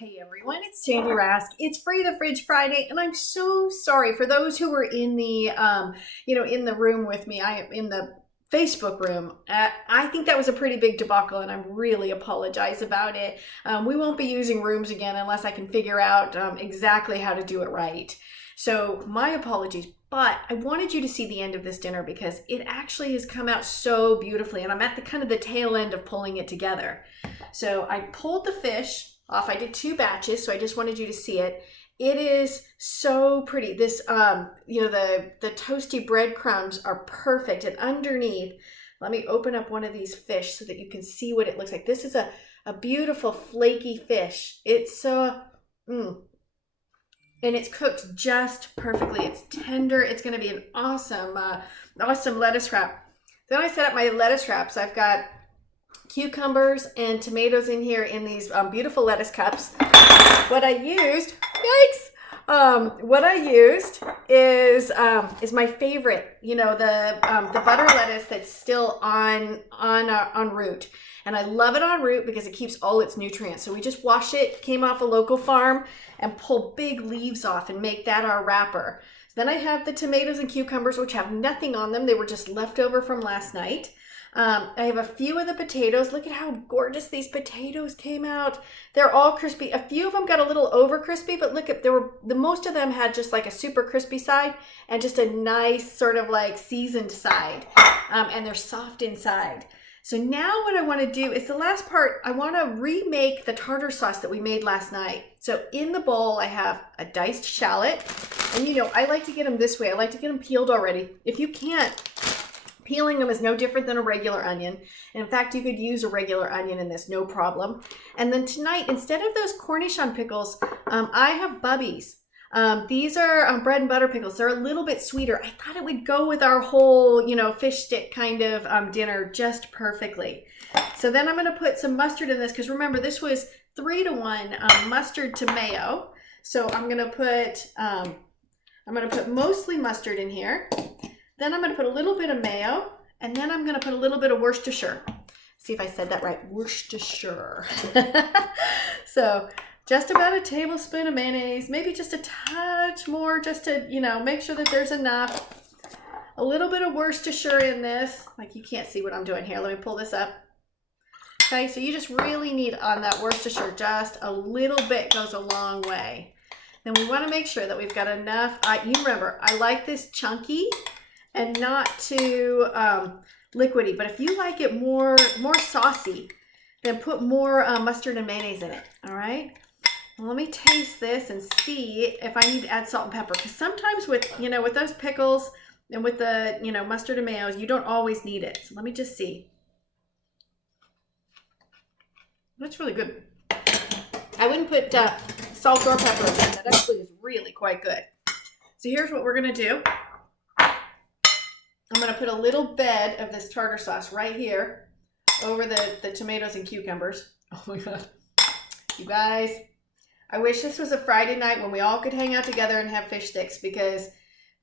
Hey everyone, it's Sandy Rask. It's Free the Fridge Friday, and I'm so sorry for those who were in the, in the room with me. I am in the Facebook room. I think that was a pretty big debacle, and I really apologize about it. We won't be using rooms again unless I can figure out exactly how to do it right. So my apologies, but I wanted you to see the end of this dinner because it actually has come out so beautifully, and I'm at the kind of the tail end of pulling it together. So I pulled the fish off. I did 2 batches, so I just wanted you to see it. It is so pretty. This, the toasty breadcrumbs are perfect. And underneath, let me open up one of these fish so that you can see what it looks like. This is a beautiful flaky fish. It's so, and it's cooked just perfectly. It's tender. It's going to be an awesome lettuce wrap. Then I set up my lettuce wraps. I've got cucumbers and tomatoes in here in these beautiful lettuce cups. What I used, what I used is my favorite, the butter lettuce that's still on root. And I love it on root because it keeps all its nutrients. So we just wash it, came off a local farm, and pull big leaves off and make that our wrapper. So then I have the tomatoes and cucumbers, which have nothing on them. They were just left over from last night. I have a few of the potatoes. Look at how gorgeous these potatoes came out. They're all crispy. A few of them got a little over crispy, but look at most of them had just like a super crispy side and just a nice sort of like seasoned side. And they're soft inside. So now what I want to do is the last part, I want to remake the tartar sauce that we made last night. So in the bowl, I have a diced shallot. And I like to get them this way. I like to get them peeled already. If you can't, peeling them is no different than a regular onion. And in fact, you could use a regular onion in this, no problem. And then tonight, instead of those Cornichon pickles, I have Bubby's. These are bread and butter pickles. They're a little bit sweeter. I thought it would go with our whole, fish stick kind of dinner just perfectly. So then I'm going to put some mustard in this because remember, this was 3-to-1 mustard to mayo. So I'm going to put mostly mustard in here. Then I'm going to put a little bit of mayo, and then I'm going to put a little bit of Worcestershire. See if I said that right, Worcestershire. So just about a tablespoon of mayonnaise, maybe just a touch more just to, make sure that there's enough. A little bit of Worcestershire in this. Like you can't see what I'm doing here. Let me pull this up. Okay, so you just really need on that Worcestershire, just a little bit goes a long way. Then we want to make sure that we've got enough. You remember, I like this chunky and not too liquidy. But if you like it more saucy, then put more mustard and mayonnaise in it, all right? Well, let me taste this and see if I need to add salt and pepper. Because sometimes with those pickles and with the, mustard and mayo, you don't always need it. So let me just see. That's really good. I wouldn't put salt or pepper in that. That actually is really quite good. So here's what we're going to do. I'm going to put a little bed of this tartar sauce right here over the tomatoes and cucumbers. Oh my God. You guys, I wish this was a Friday night when we all could hang out together and have fish sticks because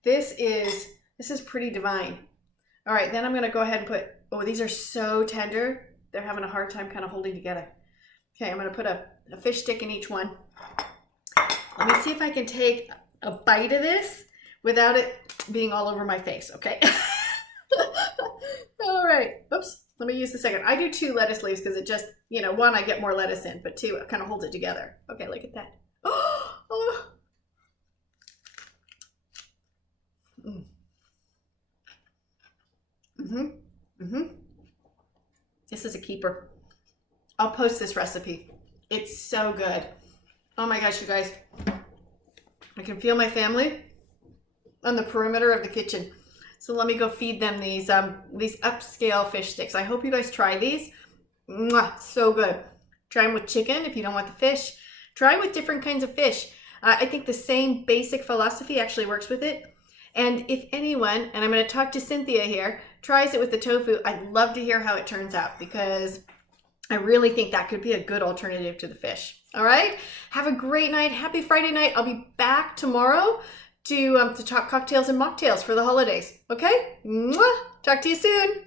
this is pretty divine. All right, then I'm going to go ahead and put, these are so tender. They're having a hard time kind of holding together. Okay, I'm going to put a fish stick in each one. Let me see if I can take a bite of this without it being all over my face, okay? All right. Oops. Let me use the second. I do 2 lettuce leaves because it just, 1, I get more lettuce in, but 2, it kind of holds it together. Okay, look at that. Oh. This is a keeper. I'll post this recipe. It's so good. Oh my gosh, you guys. I can feel my family on the perimeter of the kitchen. So let me go feed them these upscale fish sticks. I hope you guys try these. Mwah, so good. Try them with chicken if you don't want the fish. Try with different kinds of fish. I think the same basic philosophy actually works with it. And if anyone, and I'm going to talk to Cynthia here, tries it with the tofu, I'd love to hear how it turns out because I really think that could be a good alternative to the fish. All right? Have a great night. Happy Friday night. I'll be back tomorrow to talk cocktails and mocktails for the holidays. Okay? Mwah! Talk to you soon.